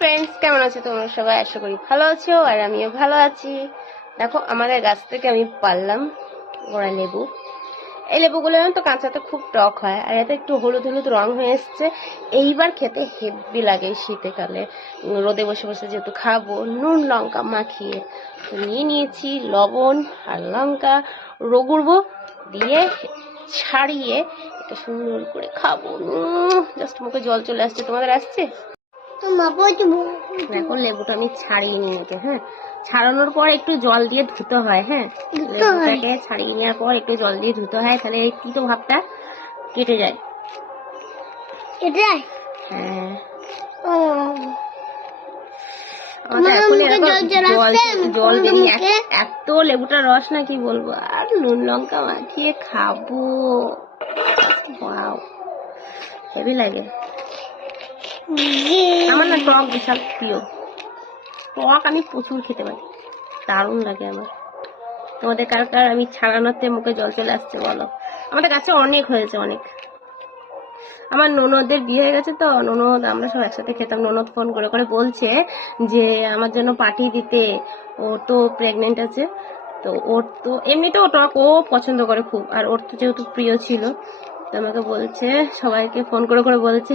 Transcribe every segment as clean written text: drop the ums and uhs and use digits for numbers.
Friends, কেমন আছো তোমরা সবাই? আশা করি ভালো আছো আর আমিও ভালো আছি। দেখো, আমাদের গাছ থেকে আমি পারলাম গোড়া লেবু। এই লেবুগুলো তো কাঁচাতে খুব টক হয়, আর এতে একটু হলুদ হলুদ রং হয়ে এসছে। এইবার খেতে হেব্বি লাগে শীতকালে, রোদে বসে বসে যেহেতু খাবো, নুন লঙ্কা মাখিয়ে। তো নিয়ে নিয়েছি লবণ আর লঙ্কা, রগড়বো, দিয়ে ছাড়িয়ে এটা সুন্দর করে খাবো। জাস্ট মুখে জল চলে আসছে। তোমাদের আসছে? এখন লেবুটা আমি ছাড়িয়ে নিয়ে হ্যাঁ, ছাড়ানোর পর একটু জল দিয়ে ধুতে হয়। হ্যাঁ, লেবুটাকে ছাড়িয়ে নেওয়ার পর একটু জল দিয়ে ধুতে হয়, তাহলে এই তিতো ভাবটা কেটে যায়। হ্যাঁ, জল বেরিয়ে এত লেবুটার রস না, কি বলবো। আর নুন লঙ্কা মাখিয়ে খাবো, হেভি লাগে। আমার না টক বিশাল প্রিয়, টক আমি প্রচুর খেতে পারি, দারুণ লাগে আমার। তোমাদের কার কার আমি ছাড়ানোতে মুখে জল চলে আসছে বলো? আমাদের গাছে অনেক হয়েছে, অনেক। আমার ননদের বিয়ে হয়ে গেছে, তো ননদ আমরা সব একসাথে খেতাম। ননদ ফোন করে করে বলছে যে আমার জন্য পাঠিয়ে দিতে, ও তো প্রেগনেন্ট আছে। তো ওর তো এমনিতেও টক ও পছন্দ করে খুব, আর ওর তো যেহেতু প্রিয় ছিল, তো আমাকে বলছে, সবাইকে ফোন করে করে বলছে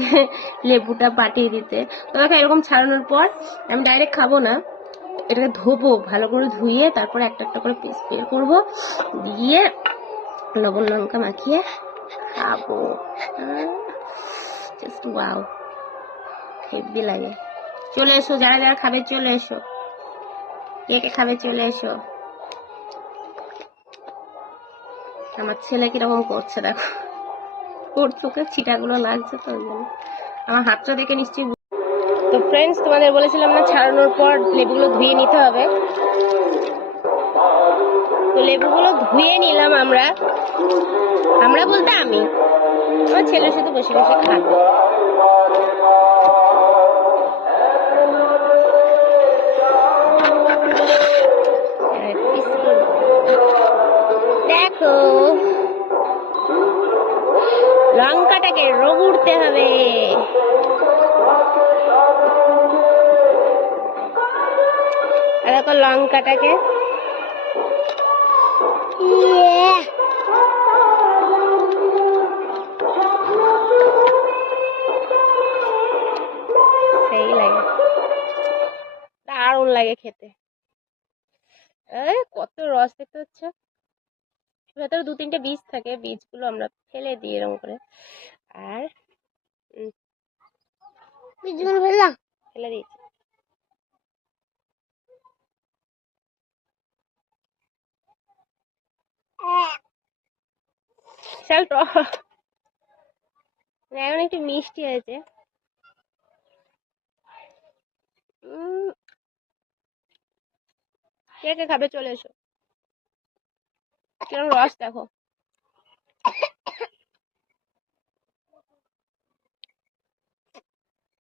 লেবুটা পাঠিয়ে দিতে। তো দেখো, এরকম ছাড়ানোর পর আমি ডাইরেক্ট খাবো না, এটাকে ধোবো, ভালো করে ধুয়ে তারপরে একটা একটা করে পিস বের করবো, দিয়ে লবণ লঙ্কা মাখিয়ে খাবো। জাস্ট ওয়াও, হেব্বি লাগে। চলে এসো, যারা যারা খাবে চলে এসো, কে কে খাবে চলে এসো। আমার ছেলে কিরকম করছে দেখো, ওর চোখের ছিটাগুলো লাগছে, তো ওই জন্য। আমার হাতটা দেখে নিশ্চয়ই। তো ফ্রেন্ডস, তোমাদের বলেছিলাম না ছাড়ানোর পর লেবুগুলো ধুয়ে নিতে হবে। তো লেবুগুলো ধুয়ে নিলাম আমরা বলতে আমি, আমার ছেলে শুধু বসে বসে খাবে। দেখো, লঙ্কাটাকে রগড়তে হবে। আর দেখো লঙ্কাটাকে সেই লাগে, দারুণ লাগে খেতে। কত রস দেখতে হচ্ছে, ভেতরে দু তিনটে বীজ থাকে, বীজগুলো আমরা ফেলে দিই এরকম করে, আর বীজগুলো ফেলে দিয়েছি। বিশাল টক, এখন একটু মিষ্টি হয়েছে। কে কে খাবে চলে এসো। কিরকম রস দেখো।